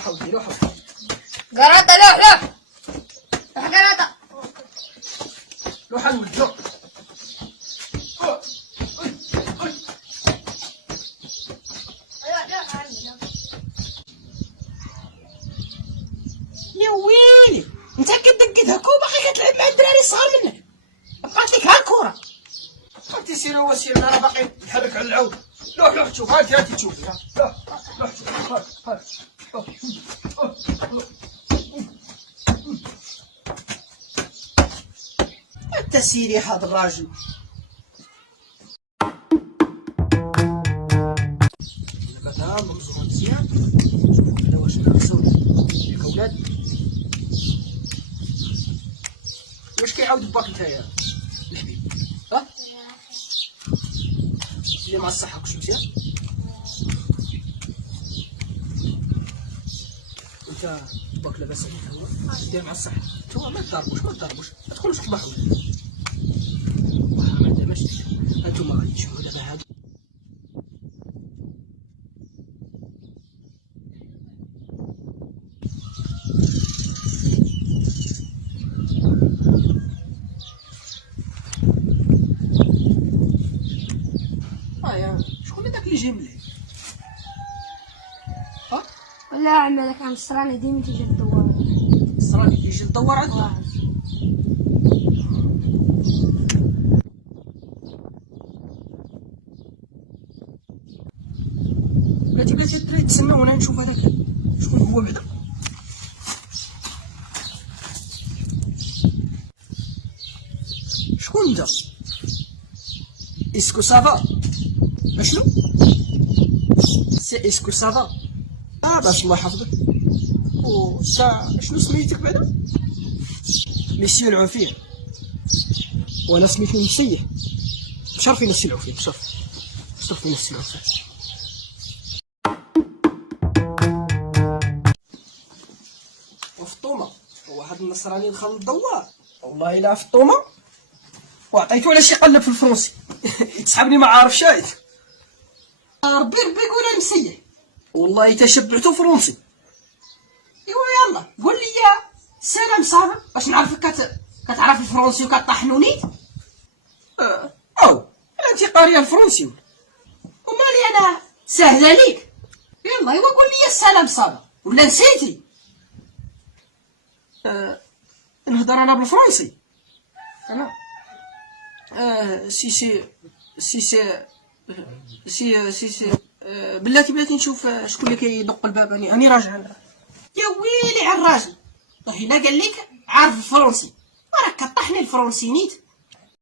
روح ودي روح ودي. قراطة روح قراطة. روح الولد روح. يا ويلي انت كدقت هكا وباقي كتلعب مع الدراري الصغار منك. بقات لك ها الكورة. انت سير هو سير انا باقي نحرك على العود. روح شوف هاتي تشوفي ها. روح شوف انت سيري هذا الراجل. بعدا نمزغو مزيان. شوفو بعدا واش ناقصو ياك اولاد. واش كيعاود باك نتايا الحبيب؟ ها؟ اللي مع الصحة كلشي مزيان؟ وانت باك لاباس عليك هو؟ دير مع الصحة. نتوما ما تضربوش ما تدخلوش تطبخوا. ما داماش هانتوما غادي تشوفوا دابا هادو. شكون داك اللي جاي مليح؟ ها؟ لا عمي هذاك عم الصراني ديما تيجي الدوار. الصراني يجي يدور عندنا. بلاتي الدراري تسناو وانا نشوف هذاك شكون هو بعدا. شكون انت؟ اسكو سافا؟ اشنو؟ سي اسكو سافا؟ باش الله يحفظك. و شنو سميتك بعدا؟ ميسيو العوفير. وانا سميتو مسيح. شرفي نسي العوفير شرفي نسي العوفير. وفطومه واحد النصراني دخل للدوار والله الا فطومه وعطيتو على شي قلب في الفرنسي. يتسحبني ما عارف شايد. ربي يقول مسيح والله تشبعتو فرنسي. ايوا يلا قول لي سلام صافا باش نعرفك كتعرف الفرنسي وكطحنوني. او انت قاريه الفرنسي ومالي انا سهله ليك. يلا ايوا قول لي السلام صافا ولا نسيتي. نهضر انا بالفرنسي. انا سي بلاتي نشوف شكون اللي كيدق الباب. راني راجع. يا ويلي على الراجل هنا قال لك عارف الفرنسي وراك كطحني الفرنسي نيت.